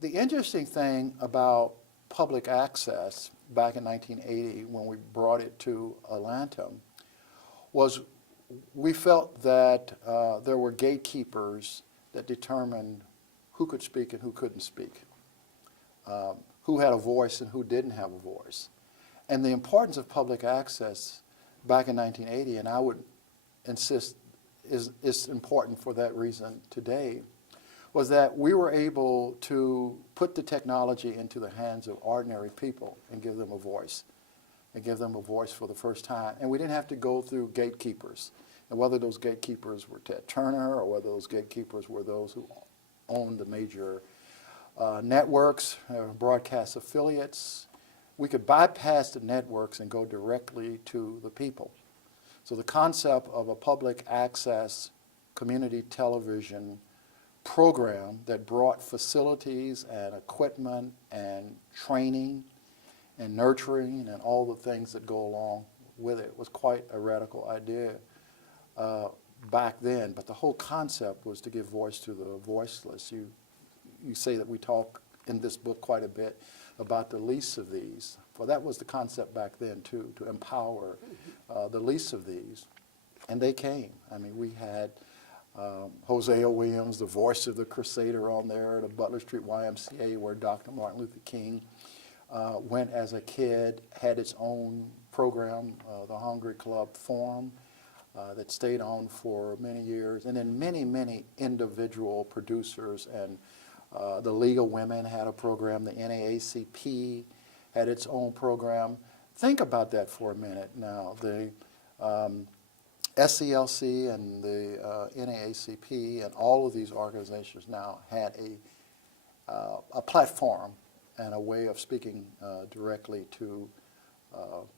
The interesting thing about public access back in 1980 when we brought it to Atlanta was we felt that there were gatekeepers that determined who could speak and who couldn't speak, who had a voice and who didn't have a voice. And the importance of public access back in 1980, and I would insist is important for that reason today, was that we were able to put the technology into the hands of ordinary people and give them a voice, for the first time. And we didn't have to go through gatekeepers. And whether those gatekeepers were Ted Turner or whether those gatekeepers were those who owned the major networks, broadcast affiliates, we could bypass the networks and go directly to the people. So the concept of a public access community television program that brought facilities and equipment and training and nurturing and all the things that go along with it was quite a radical idea back then. But the whole concept was to give voice to the voiceless. You say that we talk in this book quite a bit about the least of these. Well, that was the concept back then too, to empower the least of these. And they came. I mean, we had Hosea Williams, the voice of the Crusader, on there, the Butler Street YMCA, where Dr. Martin Luther King went as a kid, had its own program, the Hungry Club Forum, that stayed on for many years, and then many, many individual producers. And the League of Women had a program, the NAACP had its own program. Think about that for a minute now. The SCLC and the NAACP and all of these organizations now had a platform and a way of speaking directly to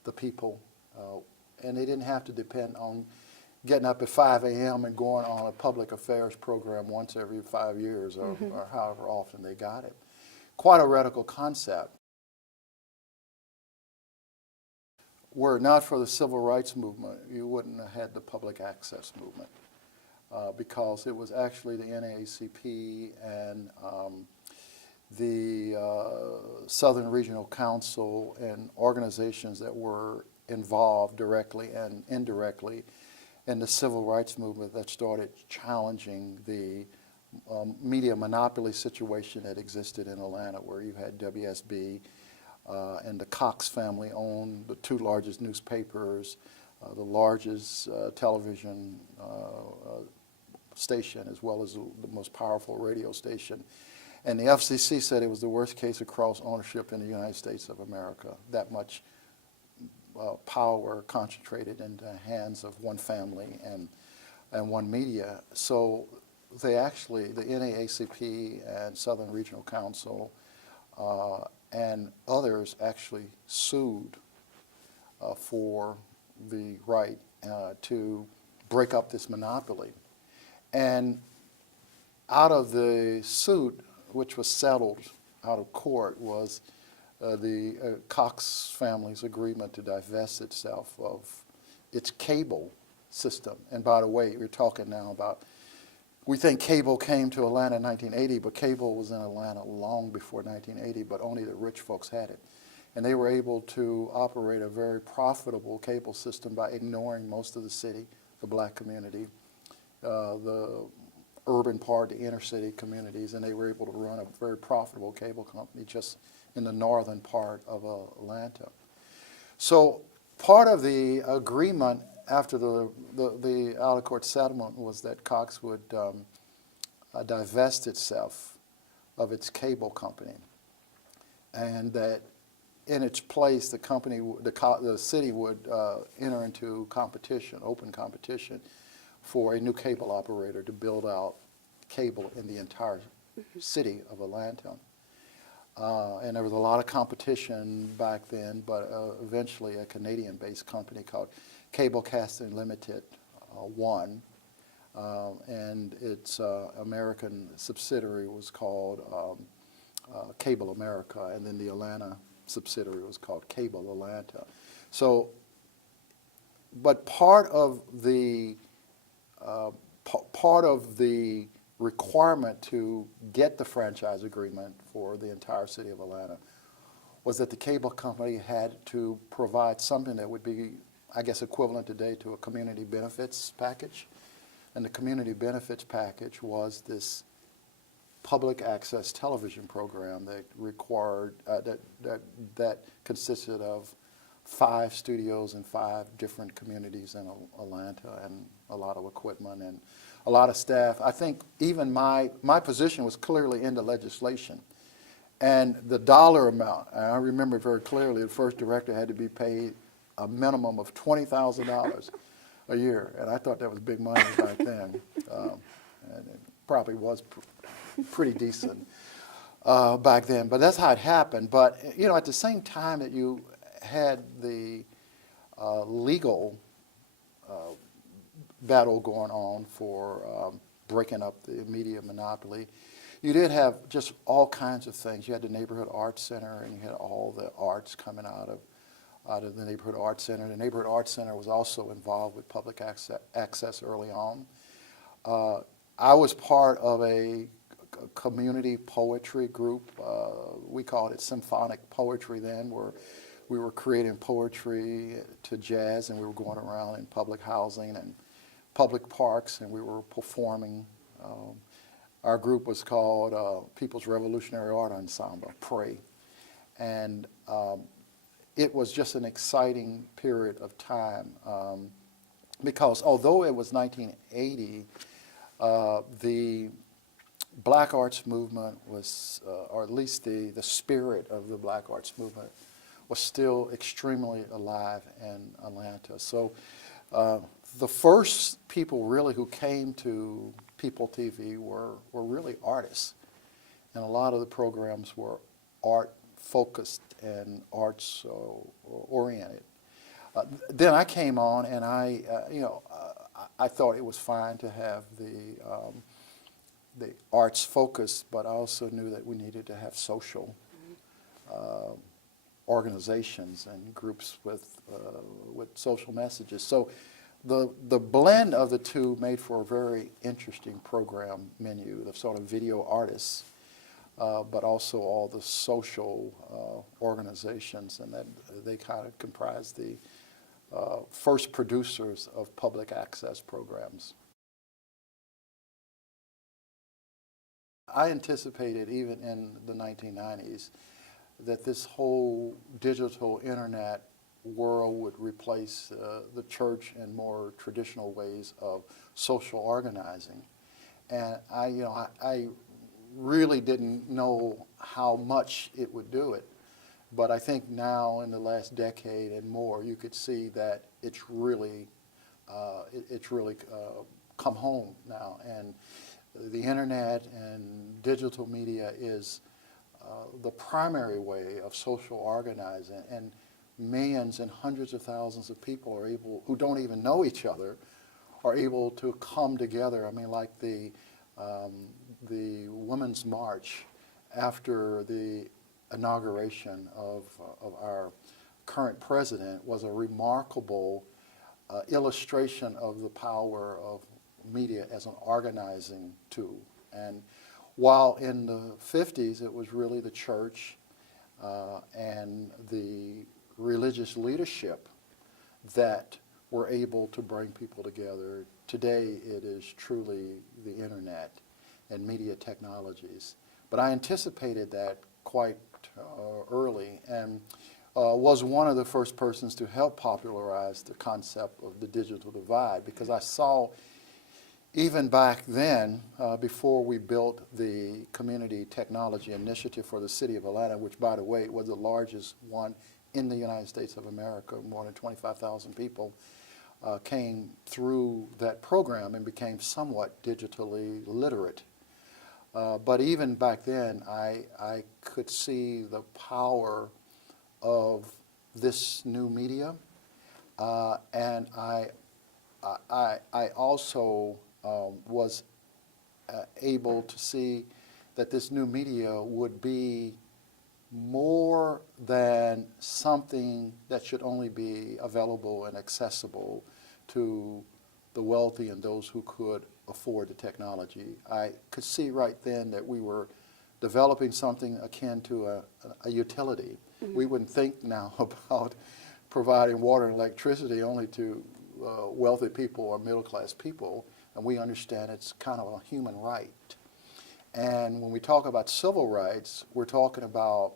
the people. And they didn't have to depend on getting up at 5 a.m. and going on a public affairs program once every 5 years or however often they got it. Quite a radical concept. Were it not for the civil rights movement, you wouldn't have had the public access movement because it was actually the NAACP and the Southern Regional Council and organizations that were involved directly and indirectly in the civil rights movement that started challenging the media monopoly situation that existed in Atlanta, where you had WSB and the Cox family owned the two largest newspapers, the largest television station, as well as the most powerful radio station. And the FCC said it was the worst case of cross ownership in the United States of America. That much power concentrated in the hands of one family and one media. So they actually, the NAACP and Southern Regional Council and others actually sued for the right to break up this monopoly. And out of the suit, which was settled out of court, was the Cox family's agreement to divest itself of its cable system. And by the way, we're talking now about, we think cable came to Atlanta in 1980, but cable was in Atlanta long before 1980, but only the rich folks had it. And they were able to operate a very profitable cable system by ignoring most of the city, the black community, the urban part, the inner city communities, and they were able to run a very profitable cable company just in the northern part of Atlanta. So part of the agreement after the out-of-court settlement was that Cox would divest itself of its cable company, and that in its place the company, the city would enter into competition, open competition, for a new cable operator to build out cable in the entire city of Atlanta. And there was a lot of competition back then, but eventually a Canadian-based company called Cable Casting Limited won, and its American subsidiary was called Cable America, and then the Atlanta subsidiary was called Cable Atlanta. So, but part of the requirement to get the franchise agreement for the entire city of Atlanta was that the cable company had to provide something that would be, I guess, equivalent today to a community benefits package. And the community benefits package was this public access television program that required, that consisted of 5 studios in 5 different communities in Atlanta, and a lot of equipment and a lot of staff. I think even my position was clearly in the legislation. And the dollar amount, and I remember very clearly, the first director had to be paid a minimum of $20,000 a year. And I thought that was big money back then. And it probably was pretty decent back then. But that's how it happened. But, you know, at the same time that you had the legal battle going on for breaking up the media monopoly, you did have just all kinds of things. You had the Neighborhood Arts Center, and you had all the arts coming out of the Neighborhood Arts Center. The Neighborhood Arts Center was also involved with public access early on. I was part of a community poetry group. We called it symphonic poetry then, where we were creating poetry to jazz, and we were going around in public housing and public parks, and we were performing. Our group was called People's Revolutionary Art Ensemble, PRAY. And it was just an exciting period of time because although it was 1980, the Black Arts Movement was, or at least the spirit of the Black Arts Movement was still extremely alive in Atlanta. So the first people really who came to People TV were really artists. And a lot of the programs were art-focused and arts-oriented. Then I came on, and I thought it was fine to have the arts focus, but I also knew that we needed to have social organizations and groups with social messages. So the blend of the two made for a very interesting program menu, the sort of video artists, but also all the social organizations, and that they kind of comprise the first producers of public access programs. I anticipated even in the 1990s that this whole digital internet world would replace the church and more traditional ways of social organizing. And I really didn't know how much it would do it. But I think now in the last decade and more, you could see that it's really come home now. And the internet and digital media is the primary way of social organizing. And millions and hundreds of thousands of people are able, who don't even know each other, are able to come together. I mean, like the Women's March after the inauguration of our current president was a remarkable illustration of the power of media as an organizing tool. And while in the 50s it was really the church and the religious leadership that were able to bring people together, today it is truly the internet and media technologies. But I anticipated that quite early, and was one of the first persons to help popularize the concept of the digital divide, because I saw even back then, before we built the Community Technology Initiative for the City of Atlanta, which, by the way, was the largest one in the United States of America, more than 25,000 people came through that program and became somewhat digitally literate. But even back then, I could see the power of this new media, and I also was able to see that this new media would be more than something that should only be available and accessible to the wealthy and those who could afford the technology. I could see right then that we were developing something akin to a utility. We wouldn't think now about providing water and electricity only to wealthy people or middle-class people, and we understand it's kind of a human right. And when we talk about civil rights, we're talking about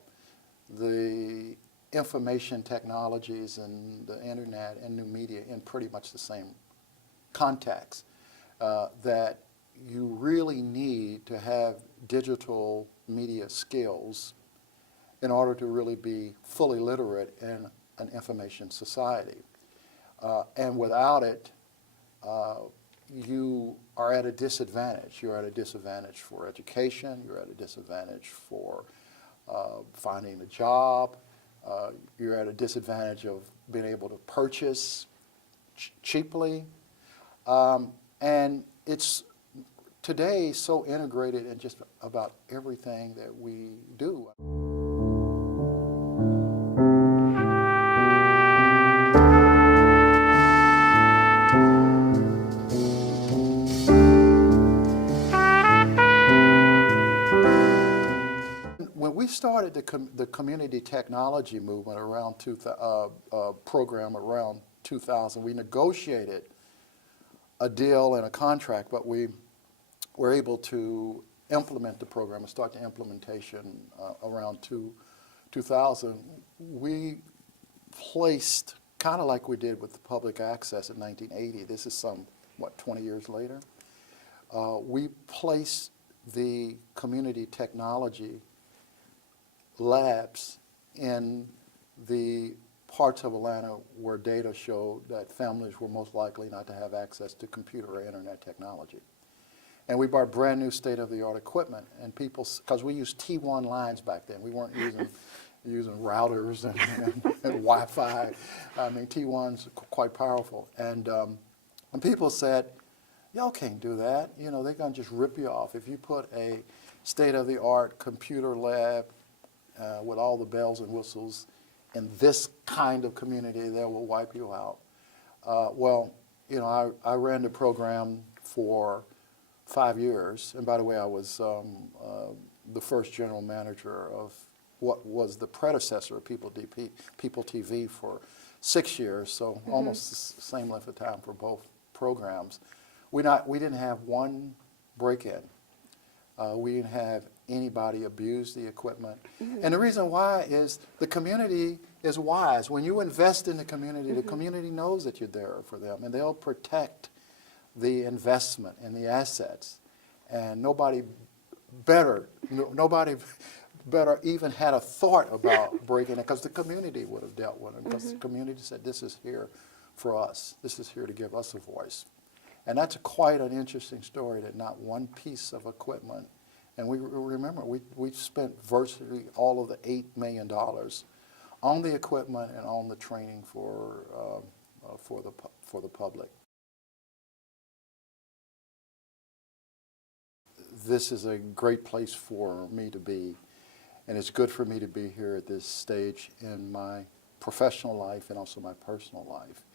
the information technologies and the internet and new media in pretty much the same context, that you really need to have digital media skills in order to really be fully literate in an information society. And without it, you are at a disadvantage. You're at a disadvantage for education. You're at a disadvantage for finding a job. You're at a disadvantage of being able to purchase cheaply. And it's today so integrated in just about everything that we do. When we started the community technology movement around program around 2000, we negotiated a deal and a contract, but we were able to implement the program and start the implementation around 2000. We placed, kind of like we did with the public access in 1980, this is 20 years later, we placed the community technology labs in the parts of Atlanta where data showed that families were most likely not to have access to computer or internet technology. And we bought brand new state-of-the-art equipment, and people, because we used T1 lines back then, we weren't using routers and Wi-Fi. I mean, T1's quite powerful. And people said, y'all can't do that. You know, they're gonna just rip you off. If you put a state-of-the-art computer lab with all the bells and whistles in this kind of community, they will wipe you out. Well, you know, I ran the program for 5 years, and by the way, I was the first general manager of what was the predecessor of People TV for 6 years, so almost the same length of time for both programs. We didn't have one break-in. We didn't have anybody abuse the equipment. And the reason why is the community is wise. When you invest in the community knows that you're there for them, and they'll protect the investment and the assets. And nobody better even had a thought about breaking it, because the community would have dealt with it, because the community said, this is here for us. This is here to give us a voice. And that's quite an interesting story, that not one piece of equipment. And we remember, we spent virtually all of the $8 million on the equipment and on the training for the public. This is a great place for me to be, and it's good for me to be here at this stage in my professional life and also my personal life.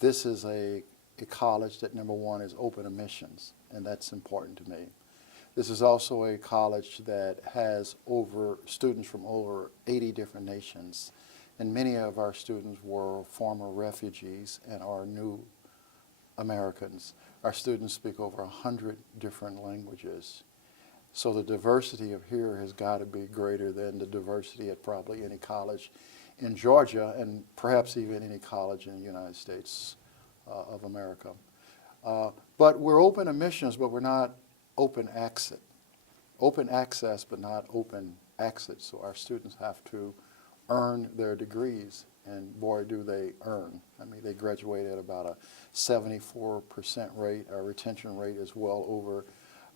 This is a college that, number one, is open admissions, and that's important to me. This is also a college that has students from over 80 different nations, and many of our students were former refugees and are new Americans. Our students speak over 100 different languages. So the diversity of here has got to be greater than the diversity at probably any college in Georgia, and perhaps even any college in the United States of America. But we're open admissions, but we're not open exit. Open access, but not open exit. So our students have to earn their degrees, and boy, do they earn. I mean, they graduate at about a 74% rate. Our retention rate is well over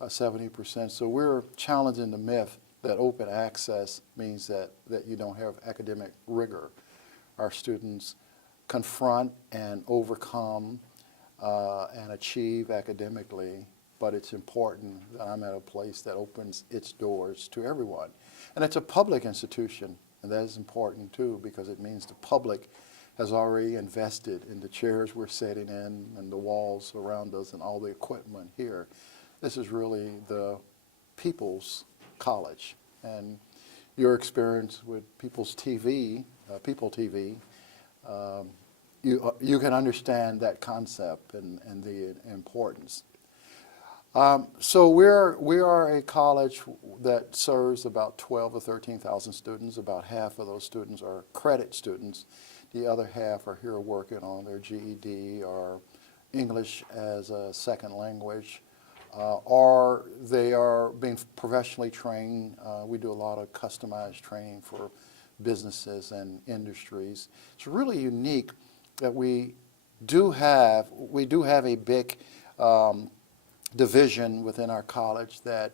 70%. So we're challenging the myth that open access means that you don't have academic rigor. Our students confront and overcome and achieve academically, but it's important that I'm at a place that opens its doors to everyone. And it's a public institution, and that is important too, because it means the public has already invested in the chairs we're sitting in and the walls around us and all the equipment here. This is really the people's college. And your experience with People's TV, People TV, you can understand that concept and the importance. So we are a college that serves about 12 or 13,000 students. About half of those students are credit students. The other half are here working on their GED or English as a second language, or they are being professionally trained. We do a lot of customized training for businesses and industries. It's really unique that we do have a big division within our college that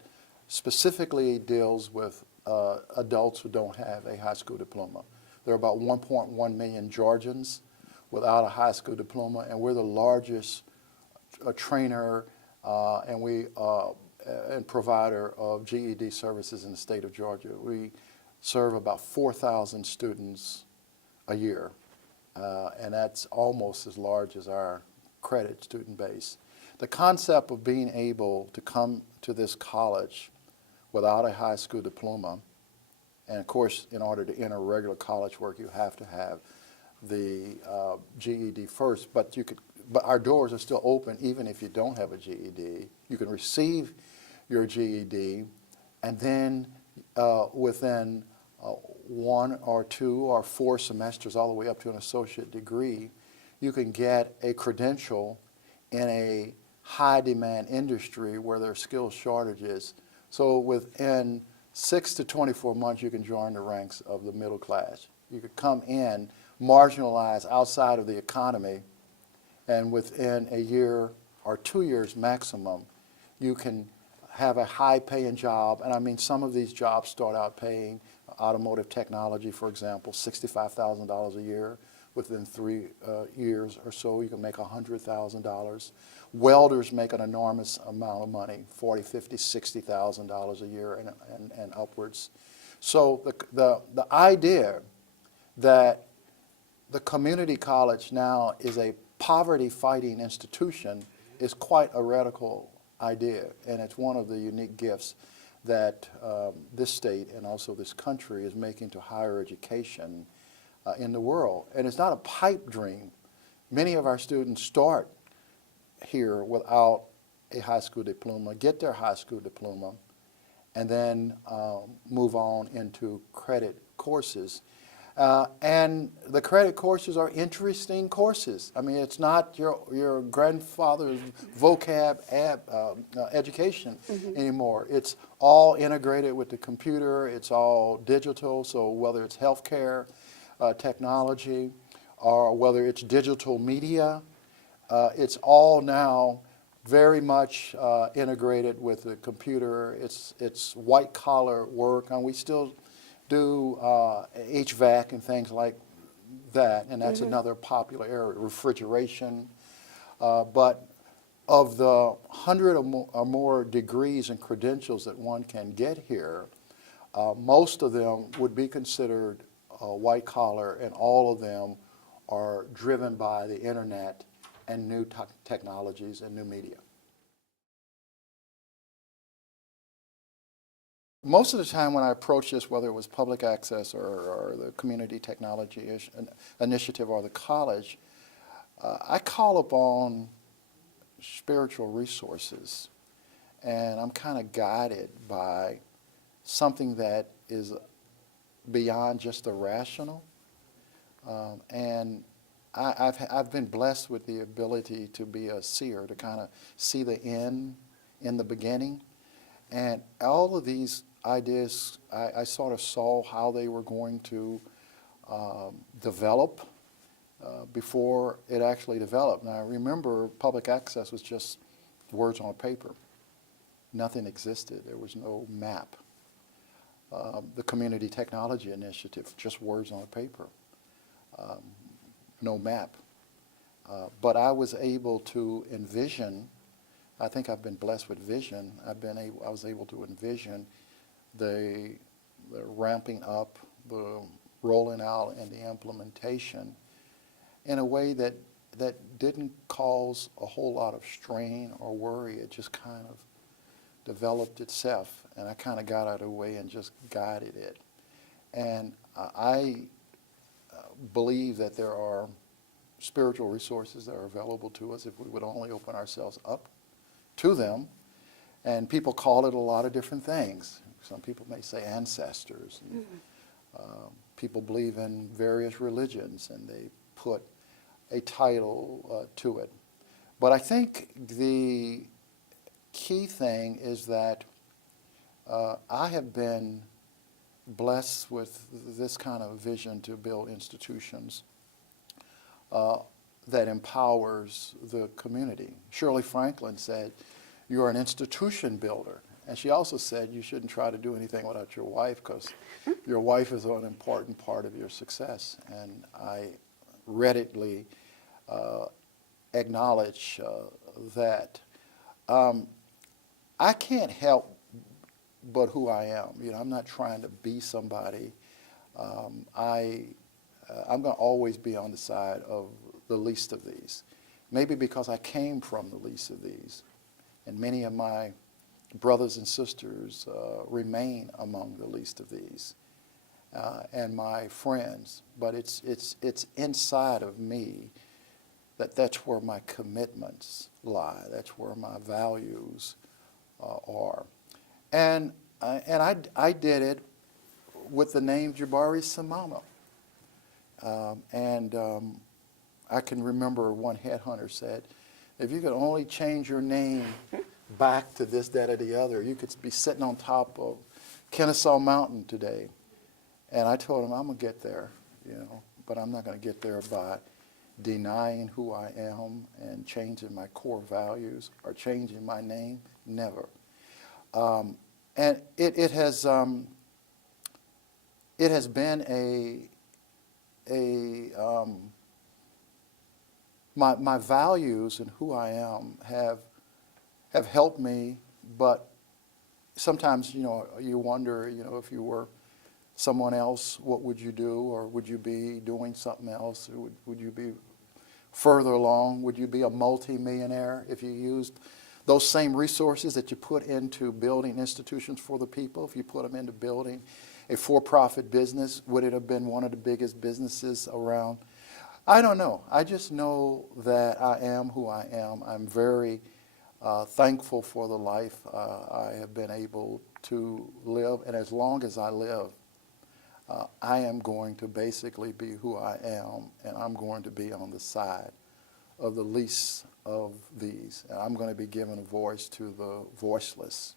specifically deals with adults who don't have a high school diploma. There are about 1.1 million Georgians without a high school diploma, and we're the largest trainer and provider of GED services in the state of Georgia. We serve about 4,000 students a year, and that's almost as large as our credit student base. The concept of being able to come to this college without a high school diploma, and of course, in order to enter regular college work, you have to have the GED first, but our doors are still open even if you don't have a GED. You can receive your GED, and then within 1 or 2 or 4 semesters, all the way up to an associate degree, you can get a credential in a high-demand industry where there are skill shortages. So within 6 to 24 months, you can join the ranks of the middle class. You could come in, marginalized outside of the economy, and within a year or 2 years maximum, you can have a high-paying job. And I mean, some of these jobs start out paying automotive technology, for example, $65,000 a year. Within 3 years or so, you can make $100,000. Welders make an enormous amount of money, $40,000, $50,000, $60,000 a year and upwards. So the idea that the community college now is a poverty-fighting institution is quite a radical idea, and it's one of the unique gifts that this state and also this country is making to higher education in the world. And it's not a pipe dream. Many of our students start here without a high school diploma, get their high school diploma, and then move on into credit courses. And the credit courses are interesting courses. I mean, it's not your grandfather's vocab education anymore. It's all integrated with the computer. It's all digital. So whether it's healthcare, technology, or whether it's digital media, it's all now very much integrated with the computer. It's white-collar work, and we still do HVAC and things like that, and that's another popular area, refrigeration. But of the 100 or more degrees and credentials that one can get here, most of them would be considered white collar, and all of them are driven by the internet and new technologies and new media. Most of the time when I approach this, whether it was public access or the community technology initiative or the college, I call upon spiritual resources, and I'm kind of guided by something that is beyond just the rational. And I've been blessed with the ability to be a seer, to kind of see the end in the beginning. And all of these ideas, I sort of saw how they were going to develop before it actually developed. Now, remember, public access was just words on paper. Nothing existed. There was no map. The Community Technology Initiative, just words on paper, no map. But I was able to envision, I think I've been blessed with vision. I was able to envision the ramping up, the rolling out, and the implementation. in a way that didn't cause a whole lot of strain or worry. It just kind of developed itself, and I kind of got out of the way and just guided it. And I believe that there are spiritual resources that are available to us if we would only open ourselves up to them. And people call it a lot of different things. Some people may say ancestors. And, people believe in various religions, and they put a title to it. But I think the key thing is that I have been blessed with this kind of vision to build institutions that empowers the community. Shirley Franklin said, "You're an institution builder." And she also said you shouldn't try to do anything without your wife, because your wife is an important part of your success. And I readily acknowledge that. I can't help but who I am. You know, I'm not trying to be somebody. I'm going to always be on the side of the least of these. Maybe because I came from the least of these. And many of my brothers and sisters remain among the least of these, and my friends. But it's inside of me that's where my commitments lie. That's where my values are. And I did it with the name Jabari Simama. I can remember one headhunter said, if you could only change your name back to this, that, or the other, you could be sitting on top of Kennesaw Mountain today. And I told him, I'm going to get there, you know, but I'm not going to get there by denying who I am and changing my core values or changing my name. Never. And it has been my values and who I am have helped me, but sometimes, you know, you wonder, you know, if you were someone else, what would you do? Or would you be doing something else? Or would you be further along? Would you be a multi-millionaire if you used those same resources that you put into building institutions for the people? If you put them into building a for-profit business, would it have been one of the biggest businesses around? I don't know. I just know that I am who I am. I'm very thankful for the life I have been able to live. And as long as I live, I am going to basically be who I am, and I'm going to be on the side of the least of these. And I'm going to be giving a voice to the voiceless.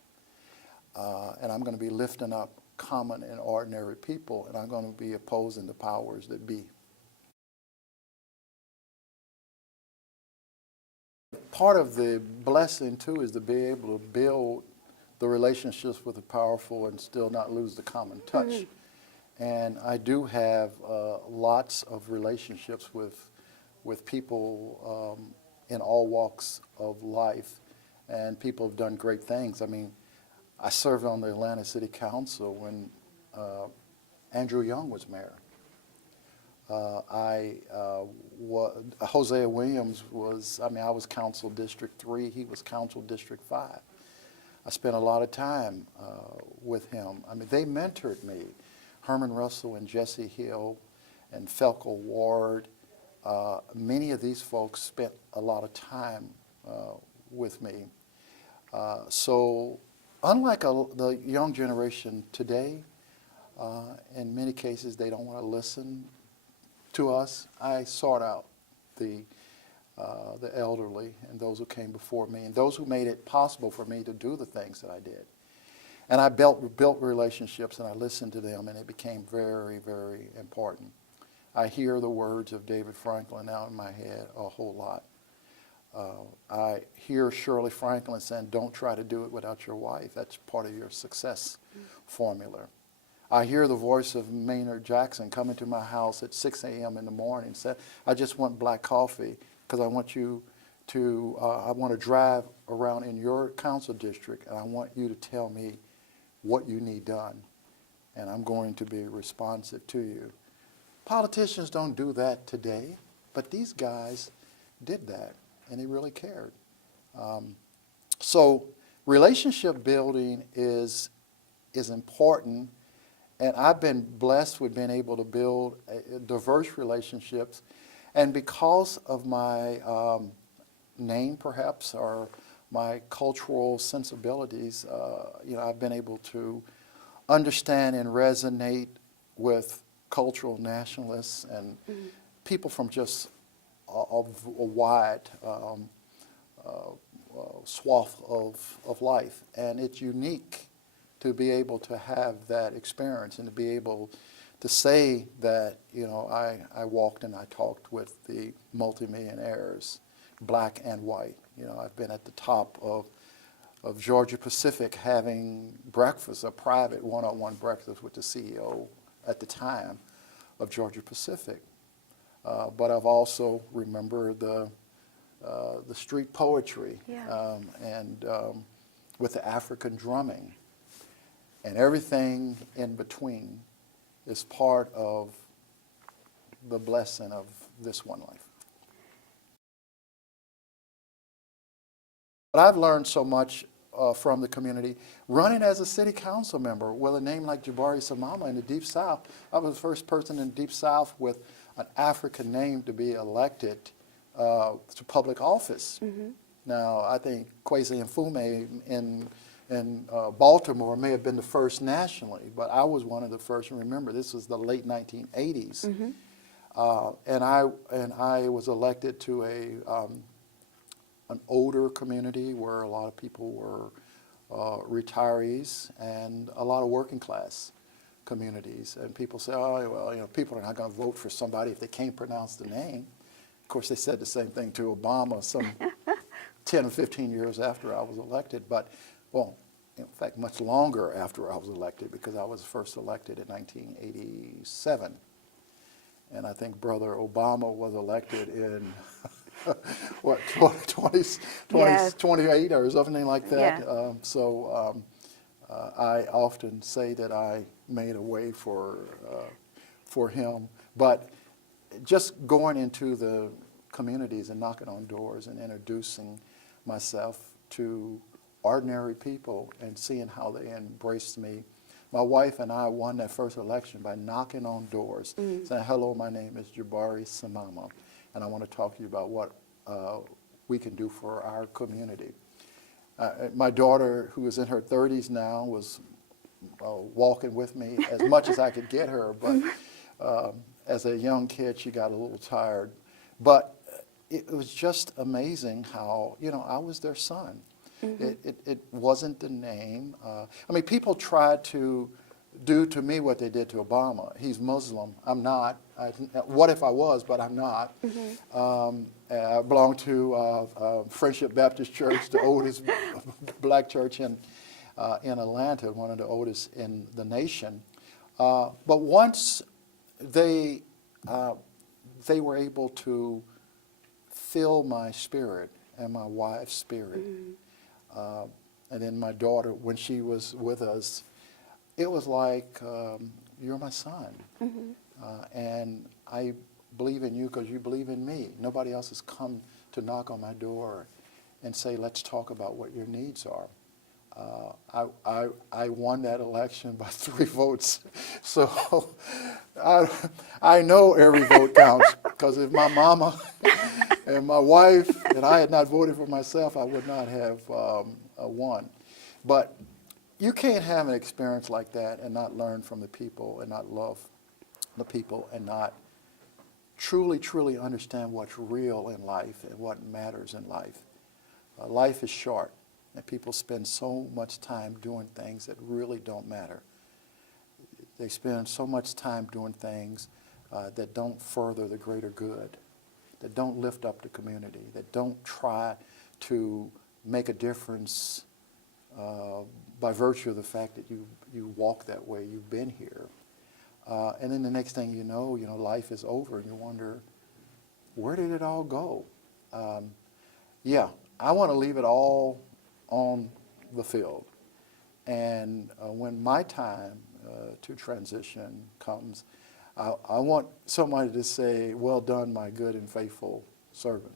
And I'm going to be lifting up common and ordinary people, and I'm going to be opposing the powers that be. Part of the blessing, too, is to be able to build the relationships with the powerful and still not lose the common touch. Mm-hmm. And I do have lots of relationships with people in all walks of life, and people have done great things. I mean, I served on the Atlanta City Council when Andrew Young was mayor. Hosea Williams was, I mean, I was Council District 3, he was Council District 5. I spent a lot of time with him. I mean, they mentored me. Herman Russell and Jesse Hill and Felco Ward, many of these folks spent a lot of time with me. So unlike the young generation today, in many cases they don't want to listen to us. I sought out the elderly and those who came before me and those who made it possible for me to do the things that I did. And I built relationships, and I listened to them, and it became very, very important. I hear the words of David Franklin now in my head a whole lot. I hear Shirley Franklin saying, don't try to do it without your wife. That's part of your success formula. I hear the voice of Maynard Jackson coming to my house at 6 a.m. in the morning, saying, I just want black coffee because I want you to, I want to drive around in your council district, and I want you to tell me what you need done, and I'm going to be responsive to you. Politicians don't do that today. But these guys did that, and they really cared. So relationship building is important, and I've been blessed with being able to build diverse relationships. And because of my name, perhaps, or my cultural sensibilities, I've been able to understand and resonate with cultural nationalists and people from just a wide swath of life. And it's unique to be able to have that experience and to be able to say that, I walked and I talked with the multimillionaires, black and white. I've been at the top of Georgia Pacific having breakfast, a private one-on-one breakfast with the CEO at the time of Georgia Pacific. But I've also remembered the street poetry and with the African drumming. And everything in between is part of the blessing of this one life. But I've learned so much from the community. Running as a city council member with a name like Jabari Simama in the Deep South, I was the first person in the Deep South with an African name to be elected to public office. Now, I think Kwesi Mfume in Baltimore may have been the first nationally, but I was one of the first. And remember, this was the late 1980s, and I was elected to an older community where a lot of people were retirees and a lot of working class communities. And people say, oh, well, people are not going to vote for somebody if they can't pronounce the name. Of course, they said the same thing to Obama some 10 or 15 years after I was elected. But, well, in fact, much longer after I was elected, because I was first elected in 1987. And I think Brother Obama was elected in, what, 28 or something like that. Yeah. I often say that I made a way for him. But just going into the communities and knocking on doors and introducing myself to ordinary people and seeing how they embraced me. My wife and I won that first election by knocking on doors, saying, hello, my name is Jabari Simama, and I want to talk to you about what we can do for our community. My daughter, who is in her 30s now, was walking with me as much as I could get her, but as a young kid, she got a little tired. But it was just amazing how, I was their son. It wasn't the name. I mean, people tried to do to me what they did to Obama. He's Muslim. I'm not. What if I was, but I'm not. I belong to Friendship Baptist Church, the oldest black church in Atlanta, one of the oldest in the nation. But once they were able to fill my spirit and my wife's spirit, and then my daughter, when she was with us, it was like, you're my son. And I believe in you because you believe in me. Nobody else has come to knock on my door and say, let's talk about what your needs are. I won that election by 3 votes. So I know every vote counts, because if my mama and my wife and I had not voted for myself, I would not have won. But you can't have an experience like that and not learn from the people and not love the people and not truly, truly understand what's real in life and what matters in life. Life is short, and people spend so much time doing things that really don't matter. They spend so much time doing things that don't further the greater good, that don't lift up the community, that don't try to make a difference by virtue of the fact that you walk that way, you've been here. And then the next thing you know, life is over, and you wonder, where did it all go? Yeah, I want to leave it all on the field. And when my time to transition comes, I want somebody to say, well done, my good and faithful servant.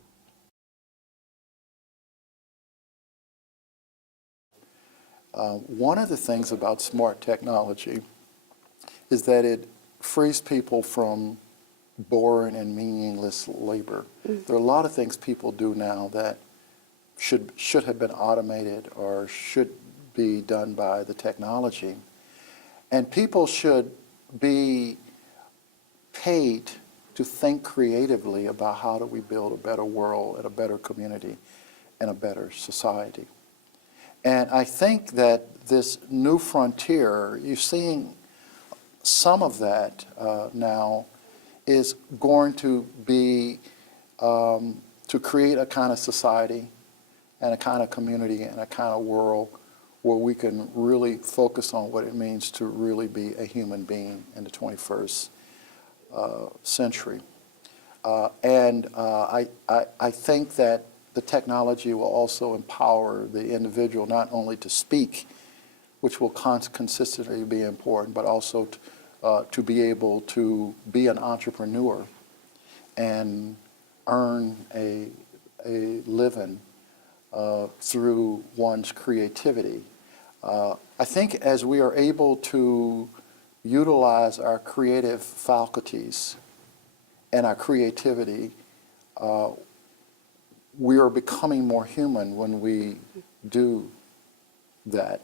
One of the things about smart technology is that it frees people from boring and meaningless labor. There are a lot of things people do now that should have been automated or should be done by the technology. And people should be paid to think creatively about how do we build a better world and a better community and a better society. And I think that this new frontier, you're seeing some of that now, is going to be to create a kind of society and a kind of community and a kind of world where we can really focus on what it means to really be a human being in the 21st century. I think that the technology will also empower the individual not only to speak, which will consistently be important, but also to be able to be an entrepreneur and earn a living through one's creativity. I think as we are able to utilize our creative faculties and our creativity, we are becoming more human when we do that.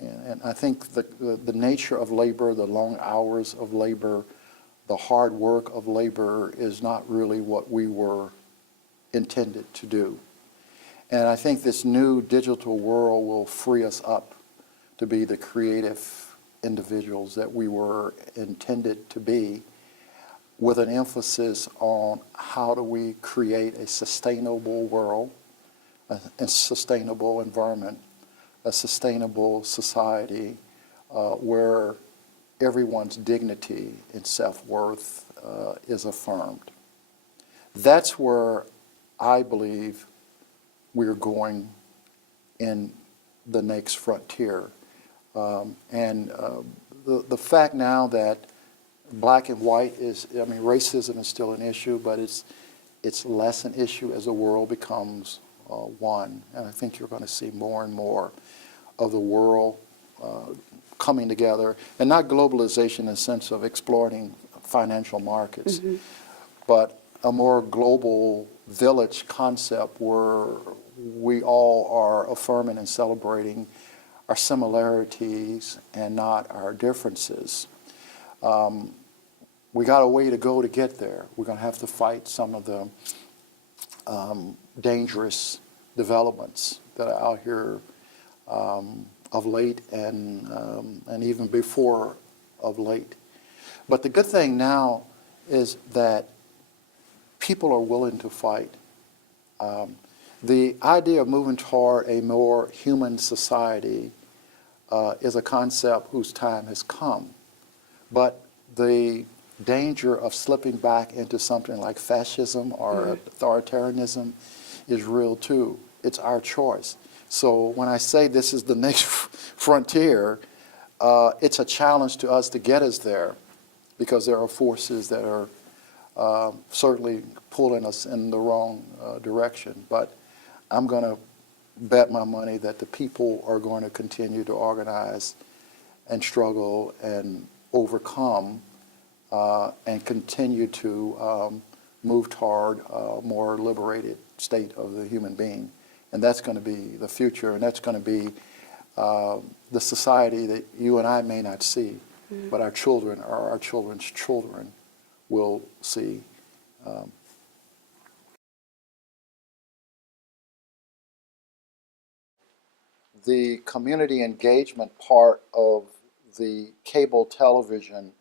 And I think the nature of labor, the long hours of labor, the hard work of labor is not really what we were intended to do. And I think this new digital world will free us up to be the creative individuals that we were intended to be, with an emphasis on how do we create a sustainable world, a sustainable environment, a sustainable society where everyone's dignity and self-worth is affirmed. That's where I believe we're going in the next frontier. The fact now that black and white is, I mean, racism is still an issue, but it's less an issue as the world becomes one. And I think you're going to see more and more of the world coming together, and not globalization in the sense of exploiting financial markets, but a more global village concept where we all are affirming and celebrating our similarities and not our differences. We got a way to go to get there. We're going to have to fight some of the dangerous developments that are out here of late and even before of late. But the good thing now is that people are willing to fight. The idea of moving toward a more human society is a concept whose time has come. But the danger of slipping back into something like fascism or authoritarianism is real too. It's our choice. So when I say this is the next frontier, it's a challenge to us to get us there, because there are forces that are certainly pulling us in the wrong direction. But I'm going to bet my money that the people are going to continue to organize and struggle and overcome and continue to move toward a more liberated state of the human being. And that's going to be the future, and that's going to be the society that you and I may not see, but our children or our children's children will see. The community engagement part of the cable television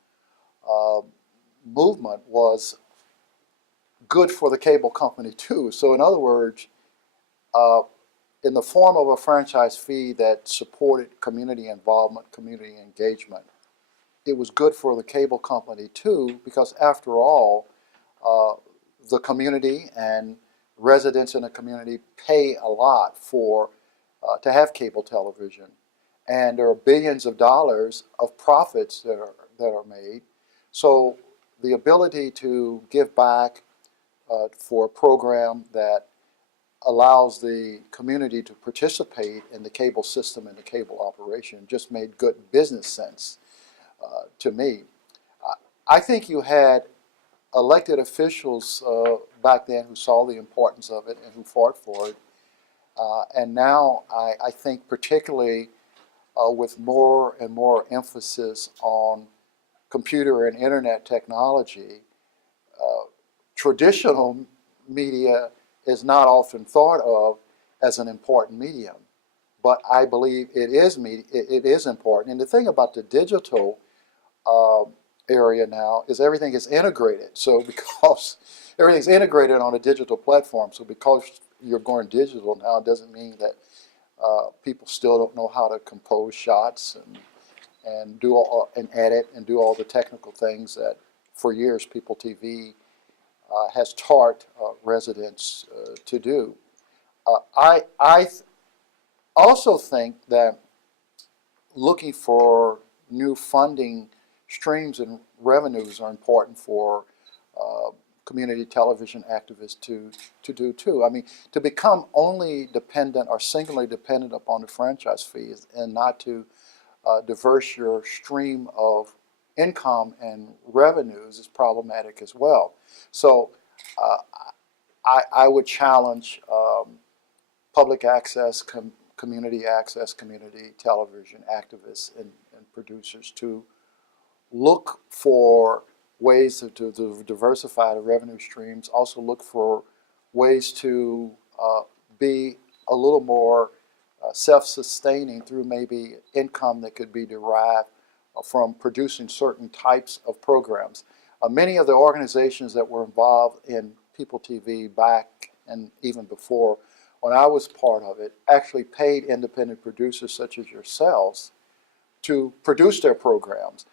movement was good for the cable company too. So in other words, in the form of a franchise fee that supported community involvement, community engagement, it was good for the cable company too, because after all, the community and residents in the community pay a lot for to have cable television, and there are billions of dollars of profits that are made. So the ability to give back for a program that allows the community to participate in the cable system and the cable operation just made good business sense to me. I think you had elected officials back then who saw the importance of it and who fought for it. And now I think particularly with more and more emphasis on computer and internet technology, traditional media is not often thought of as an important medium. But I believe it is important. And the thing about the digital area now is everything is integrated. So because everything's integrated on a digital platform, so because you're going digital now, it doesn't mean that people still don't know how to compose shots and do and edit and do all the technical things that for years People TV has taught residents to do. I also think that looking for new funding streams and revenues are important for community television activists to do too. I mean, to become only dependent or singularly dependent upon the franchise fees and not to diverse your stream of income and revenues is problematic as well. So I would challenge public access, community access, community television activists and producers to look for ways to diversify the revenue streams, also look for ways to be a little more self-sustaining through maybe income that could be derived from producing certain types of programs. Many of the organizations that were involved in People TV back and even before, when I was part of it, actually paid independent producers such as yourselves to produce their programs.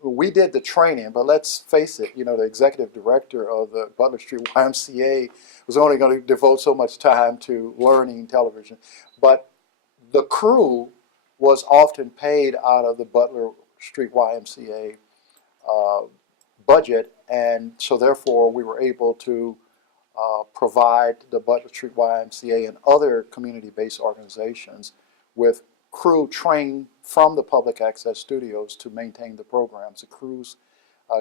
We did the training, but let's face it, you know, the executive director of the Butler Street YMCA was only going to devote so much time to learning television. But the crew was often paid out of the Butler Street YMCA budget, and so therefore we were able to provide the Butler Street YMCA and other community-based organizations with crew trained from the public access studios to maintain the programs. The crews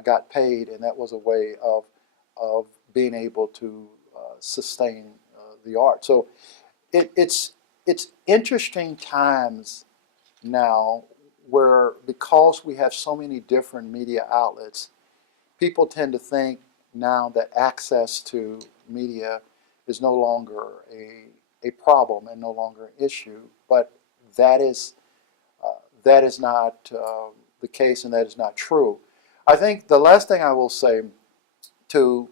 got paid, and that was a way of being able to sustain the art. So it's interesting times now where, because we have so many different media outlets, people tend to think now that access to media is no longer a problem and no longer an issue, but that is not the case, and that is not true. I think the last thing I will say to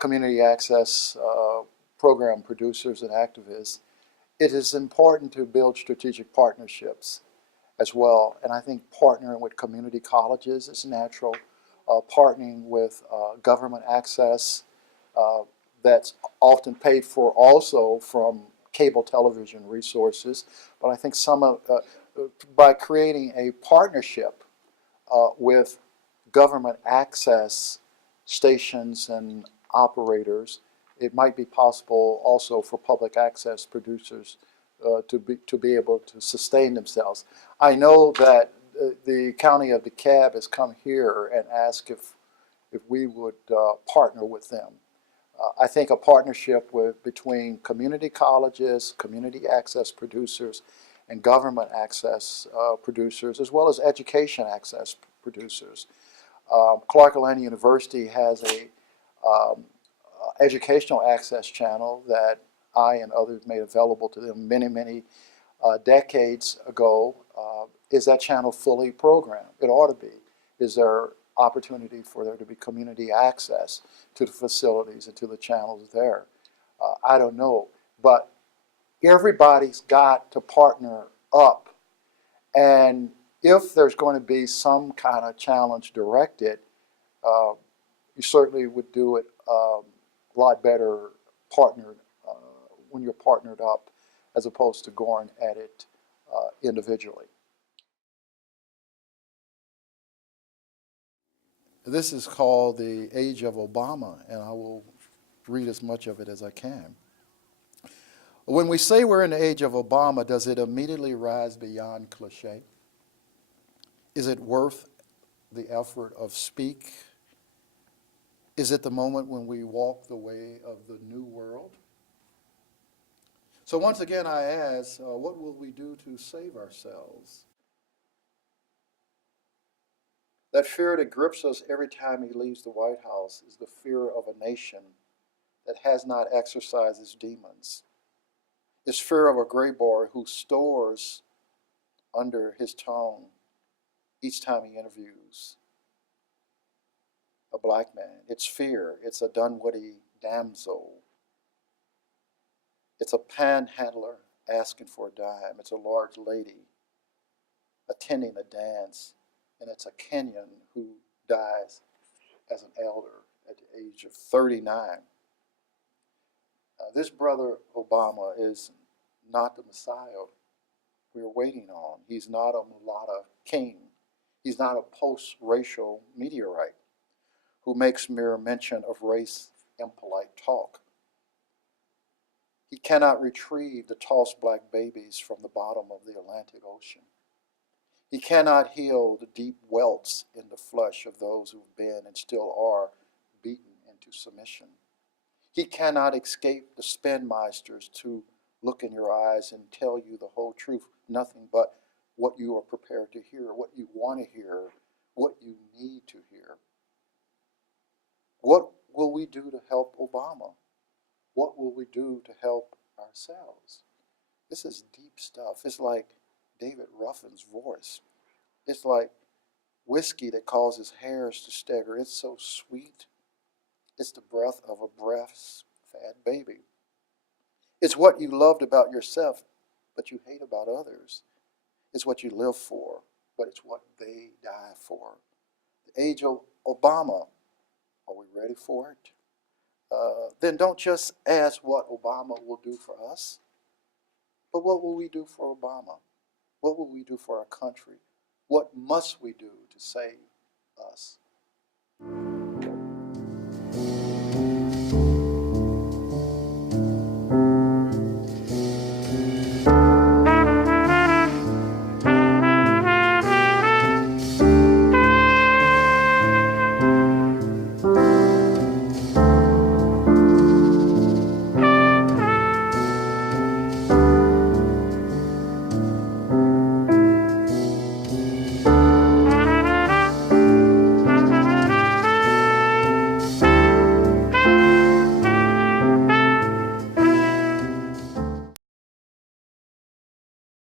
community access program producers and activists, it is important to build strategic partnerships as well. And I think partnering with community colleges is natural. Partnering with government access that's often paid for also from cable television resources. But I think by creating a partnership with government access stations and operators, it might be possible also for public access producers to be able to sustain themselves. I know that the county of DeKalb has come here and asked if we would partner with them. I think a partnership between community colleges, community access producers, and government access producers, as well as education access producers. Clark Atlanta University has a educational access channel that I and others made available to them many decades ago. Is that channel fully programmed? It ought to be. Is there opportunity for there to be community access to the facilities and to the channels there? I don't know. But everybody's got to partner up. And if there's going to be some kind of challenge directed, you certainly would do it a lot better partnered when you're partnered up as opposed to going at it individually. This is called the age of Obama, and I will read as much of it as I can. When we say we're in the age of Obama, does it immediately rise beyond cliche? Is it worth the effort of speak? Is it the moment when we walk the way of the new world? So once again, I ask, what will we do to save ourselves? That fear that grips us every time he leaves the White House is the fear of a nation that has not exorcised its demons. It's fear of a gray boy who stores under his tongue each time he interviews a black man. It's fear. It's a Dunwoody damsel. It's a panhandler asking for a dime. It's a large lady attending a dance. And it's a Kenyan who dies as an elder at the age of 39. This brother Obama is not the Messiah we're waiting on. He's not a mulatto king. He's not a post-racial meteorite who makes mere mention of race in polite talk. He cannot retrieve the tossed black babies from the bottom of the Atlantic Ocean. He cannot heal the deep welts in the flesh of those who've been and still are beaten into submission. He cannot escape the spinmeisters to look in your eyes and tell you the whole truth, nothing but what you are prepared to hear, what you want to hear, what you need to hear. What will we do to help Obama? What will we do to help ourselves? This is deep stuff. It's like David Ruffin's voice. It's like whiskey that causes hairs to stagger. It's so sweet. It's the breath of a breastfed baby. It's what you loved about yourself, but you hate about others. It's what you live for, but it's what they die for. The age of Obama, are we ready for it? Then don't just ask what Obama will do for us, but what will we do for Obama? What will we do for our country? What must we do to save us?